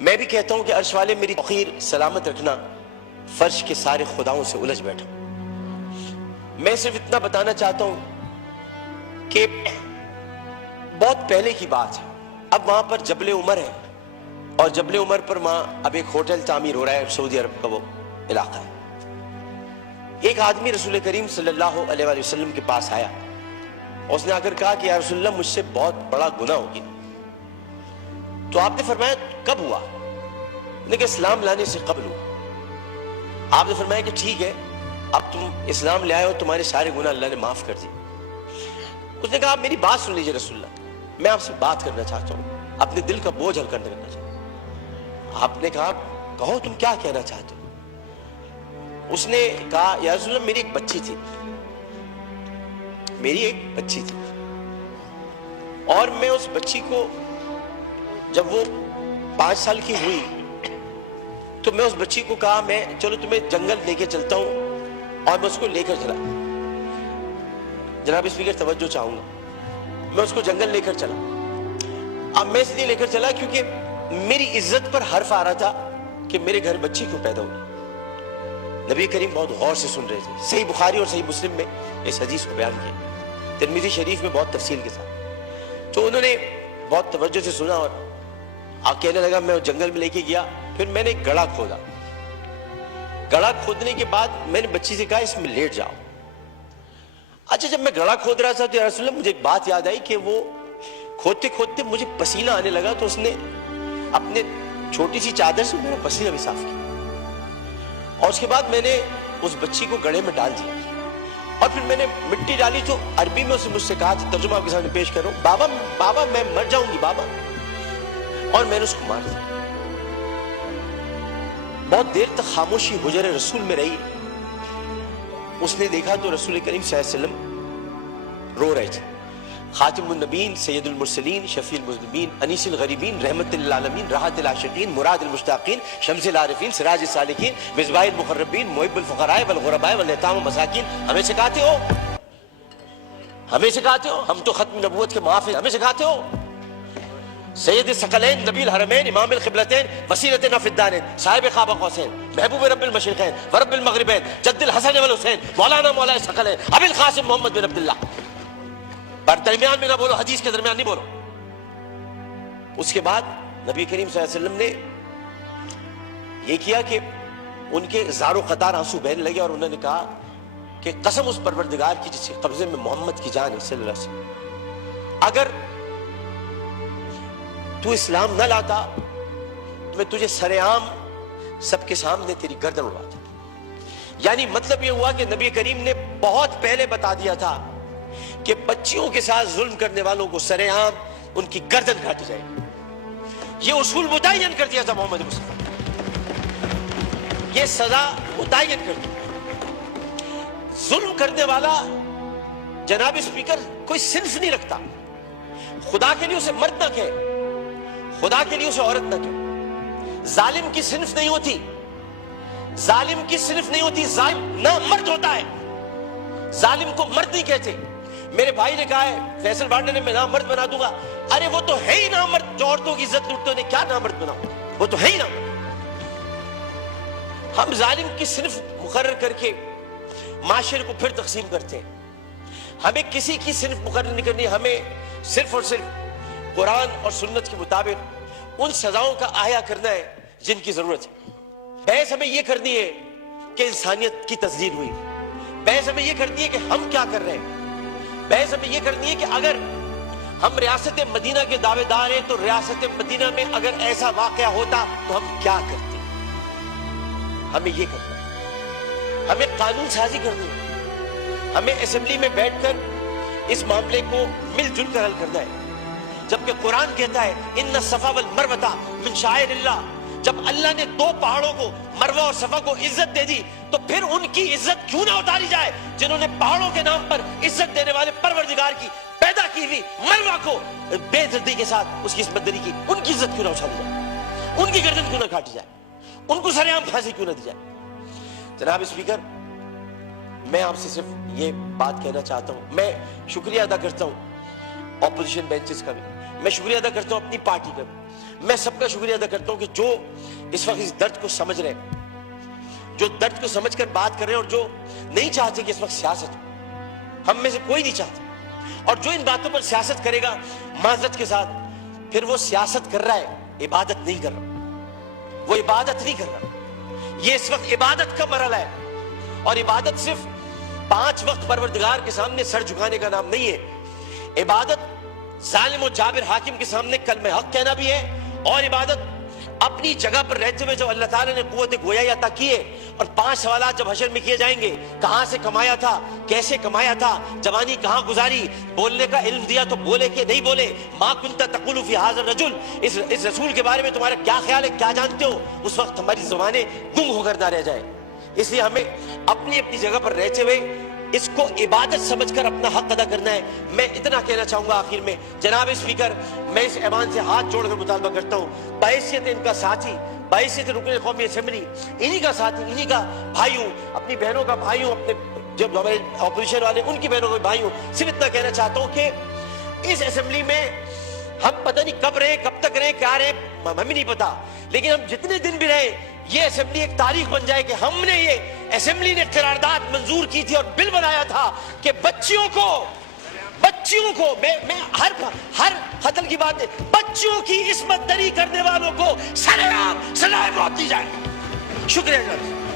میں بھی کہتا ہوں کہ عرش والے میری توقیر سلامت رکھنا، فرش کے سارے خداؤں سے الجھ بیٹھا۔ میں صرف اتنا بتانا چاہتا ہوں کہ بہت پہلے کی بات ہے، اب وہاں پر جبل عمر ہے، اور جبل عمر پر وہاں اب ایک ہوٹل تعمیر ہو رہا ہے، سعودی عرب کا وہ علاقہ ہے۔ ایک آدمی رسول کریم صلی اللہ علیہ وآلہ وسلم کے پاس آیا، اس نے آ کر کہا کہ یا رسول اللہ مجھ سے بہت بڑا گناہ ہو گیا۔ تو آپ نے فرمایا کب ہوا؟ نے کہا اسلام لانے سے قبل ہوا۔ آپ نے فرمایا کہ ٹھیک ہے، اب تم اسلام لے آئے ہو، تمہارے سارے گناہ اللہ نے معاف کر دیے۔ اس نے کہا آپ میری بات سن لیجئے رسول اللہ، میں آپ سے بات کرنا چاہتا ہوں، اپنے دل کا بوجھ ہلکا کرنا چاہتا ہوں۔ آپ نے کہا کہو تم کیا کہنا چاہتے ہو؟ اس نے کہا یا رسول اللہ میری ایک بچی تھی، اور میں اس بچی کو جب وہ 5 سال کی ہوئی تو میں اس بچی کو کہا میں چلو تمہیں جنگل لے کے چلتا ہوں، اور میں اس کو لے کر چلا۔ جناب اسپیکر توجہ چاہوں گا، میں اس کو جنگل لے کر چلا۔ اب میں اس لیے لے کر چلا کیونکہ میری عزت پر حرف آ رہا تھا کہ میرے گھر بچی کیوں پیدا ہوئی۔ نبی کریم بہت غور سے سن رہے تھے، صحیح بخاری اور صحیح مسلم میں اس حدیث کو بیان کیا، ترمذی شریف میں بہت تفصیل کے ساتھ۔ تو انہوں نے بہت توجہ سے سنا، اور آپ کہنے لگا میں جنگل میں لے کے گیا، پھر میں نے ایک گڑھا کھودا۔ گڑھا کھودنے کے بعد میں نے بچی سے کہا اس میں لیٹ جاؤ۔ اچھا جب میں گڑھا کھود رہا تھا تو یا رسول اللہ مجھے ایک بات یاد آئی کہ وہ کھودتے کھودتے مجھے پسینہ آنے لگا، تو اس نے اپنے چھوٹی سی چادر سے میرا پسینہ بھی صاف کیا، اور اس کے بعد میں نے اس بچی کو گڑھے میں ڈال دیا، اور پھر میں نے مٹی ڈالی تو عربی میں اسے مجھ سے کہا، ترجمہ آپ کے سامنے پیش کر رہا ہوں، بابا بابا میں مر جاؤں گی بابا، اور میں نے اس کو مار دیا۔ بہت دیر تک خاموشی حجر رسول میں رہی۔ اس نے دیکھا تو رسول کریم صلی اللہ علیہ وسلم رو رہے تھے۔ خاتم النبیین، سید المرسلین، شفیع المذنبین، انیس الغریبین، رحمت للعالمین، راحت العاشقین، مراد المشتاقین، شمس العارفین، سراج السالکین، مصباح المقربین، محب الفقراء والغرباء والیتام والمساکین، ہمیں سکھاتے ہو، ہم تو ختم نبوت کے محافظ، ہمیں سکھاتے ہو۔ سید الثقلین، نبی الحرمین، امام القبلتین، وسیلتنا فی الدارین، صاحب قاب قوسین، محبوب رب المشرقین ورب المغربین، جد الحسن والحسین، مولانا مولا الثقلین، ابی القاسم محمد بن عبداللہ۔ پر درمیان میں نہ بولو، حدیث کے درمیان نہیں بولو۔ اس کے بعد نبی کریم صلی اللہ علیہ وسلم نے یہ کیا کہ ان کے زار و قطار آنسو بہنے لگے، اور انہوں نے کہا کہ قسم اس پروردگار کی جس کے قبضے میں محمد کی جان ہے صلی اللہ علیہ وسلم، اگر تو اسلام نہ لاتا تو میں تجھے سر عام سب کے سامنے تیری گردن اڑاتا۔ یعنی مطلب یہ ہوا کہ نبی کریم نے بہت پہلے بتا دیا تھا کہ بچیوں کے ساتھ ظلم کرنے والوں کو سر عام ان کی گردن کاٹی جائے گی۔ یہ اصول متعین کر دیا تھا محمد مصطفیٰ، یہ سزا متعین کر دی۔ ظلم کرنے والا جناب اسپیکر کوئی صنف نہیں رکھتا، خدا کے لیے اسے مرد نہ کہے، خدا کے لیے اسے عورت نہ کہے۔ ظالم کی صنف نہیں ہوتی، ظالم کی صنف نہیں ہوتی، ظالم نہ مرد ہوتا ہے، ظالم کو مرد نہیں کہتے۔ میرے بھائی نے کہا ہے فیصل بانڈے نے میں نامرد بنا دوں گا، ارے وہ تو ہے ہی نامرد، جو عورتوں کی عزت لوٹتے انہیں کیا نامرد بناؤ، وہ تو ہے ہی نامرد۔ ہم ظالم کی صنف مقرر کر کے معاشرے کو پھر تقسیم کرتے ہیں۔ ہمیں کسی کی صنف مقرر نہیں کرنی، ہمیں صرف اور صرف قرآن اور سنت کے مطابق ان سزاؤں کا احیا کرنا ہے جن کی ضرورت ہے۔ بحث ہمیں یہ کرنی ہے کہ انسانیت کی تزلیل ہوئی، بحث ہمیں یہ کرنی ہے کہ ہم کیا کر رہے ہیں، بحث ہمیں یہ کرنی ہے کہ اگر ہم ریاست مدینہ کے دعوے دار ہیں تو ریاست مدینہ میں اگر ایسا واقعہ ہوتا تو ہم کیا کرتے۔ ہمیں یہ کرنا ہے، ہمیں قانون سازی کرنی ہے، ہمیں اسمبلی میں بیٹھ کر اس معاملے کو مل جل کر حل کرنا ہے۔ جبکہ قرآن کہتا ہے ان الصفا والمروہ من شعائر اللہ، جب اللہ نے 2 پہاڑوں کو مروہ اور صفا کو عزت دے دی تو پھر ان کی عزت کیوں نہ اتاری جائے، جنہوں نے پہاڑوں کے نام پر عزت دینے والے پروردگار کی پیدا کی ہوئی مروہ کو بے عزتی کے ساتھ اس کی عصمت دری کی، ان کی عزت کیوں نہ اچھالی جائے، ان کی گردن کیوں نہ کاٹی جائے، ان کو سر عام پھانسی کیوں نہ دی جائے۔ جناب اسپیکر، میں آپ سے صرف یہ بات کہنا چاہتا ہوں، میں شکریہ ادا کرتا ہوں اپوزیشن بینچز کا بھی، میں شکریہ ادا کرتا ہوں اپنی پارٹی کا بھی، میں سب کا شکریہ ادا کرتا ہوں کہ جو اس وقت اس درد کو سمجھ رہے ہیں, جو درد کو سمجھ کر بات کر رہے ہیں, اور جو نہیں چاہتے کہ اس وقت سیاست ہو. ہم میں سے کوئی نہیں چاہتا, اور جو ان باتوں پر سیاست کرے گا معذرت کے ساتھ, پھر وہ سیاست کر رہا ہے, عبادت نہیں کر رہا. وہ عبادت نہیں کر رہا. یہ اس وقت عبادت کا مرحلہ ہے, اور عبادت صرف 5 وقت پروردگار کے سامنے سر جھکانے کا نام نہیں ہے. عبادت ظالم و جابر حاکم کے سامنے کلمہ حق کہنا بھی ہے, اور عبادت اپنی جگہ پر رہتے ہوئے جب اللہ تعالیٰ نے قوت گویائی عطا کی ہے, اور 5 سوالات جب حشر میں کیے جائیں گے, کہاں سے کمایا تھا, کیسے کمایا تھا, جوانی کہاں گزاری, بولنے کا علم دیا تو بولے کہ نہیں بولے, ما کنت تقول فی ھذا الرجل, اس رسول کے بارے میں تمہارا کیا خیال ہے, کیا جانتے ہو, اس وقت ہماری زبانیں گم ہو کر نہ رہ جائے. اس لیے ہمیں اپنی اپنی جگہ پر رہتے ہوئے اس کو عبادت سمجھ کر اپنا حق ادا کرنا ہے. میں اتنا کہنا چاہوں گا آخر میں, جناب اسپیکر, میں اس ایوان سے ہاتھ جوڑ کر مطالبہ کرتا ہوں, بحیثیت ان کا ساتھی, بحیثیت رکن قومی اسمبلی, انہی کا ساتھی, انہی کا بھائی ہوں, اپنی بہنوں کا بھائی ہوں, اپنے جو ہمارے اپوزیشن والے ان کی بہنوں کا بھائی ہوں, صرف اتنا کہنا چاہتا ہوں کہ اس اسمبلی میں ہم پتہ نہیں کب رہے, کب تک رہے, کیا رہے, ہمیں نہیں پتا, لیکن ہم جتنے دن بھی رہے, یہ اسمبلی ایک تاریخ بن جائے کہ ہم نے, یہ اسمبلی نے قرارداد منظور کی تھی اور بل بنایا تھا کہ بچیوں کو میں ہر قتل کی بات ہے, بچیوں کی عصمت دری کرنے والوں کو سزائے موت دی جائے. شکریہ جناب.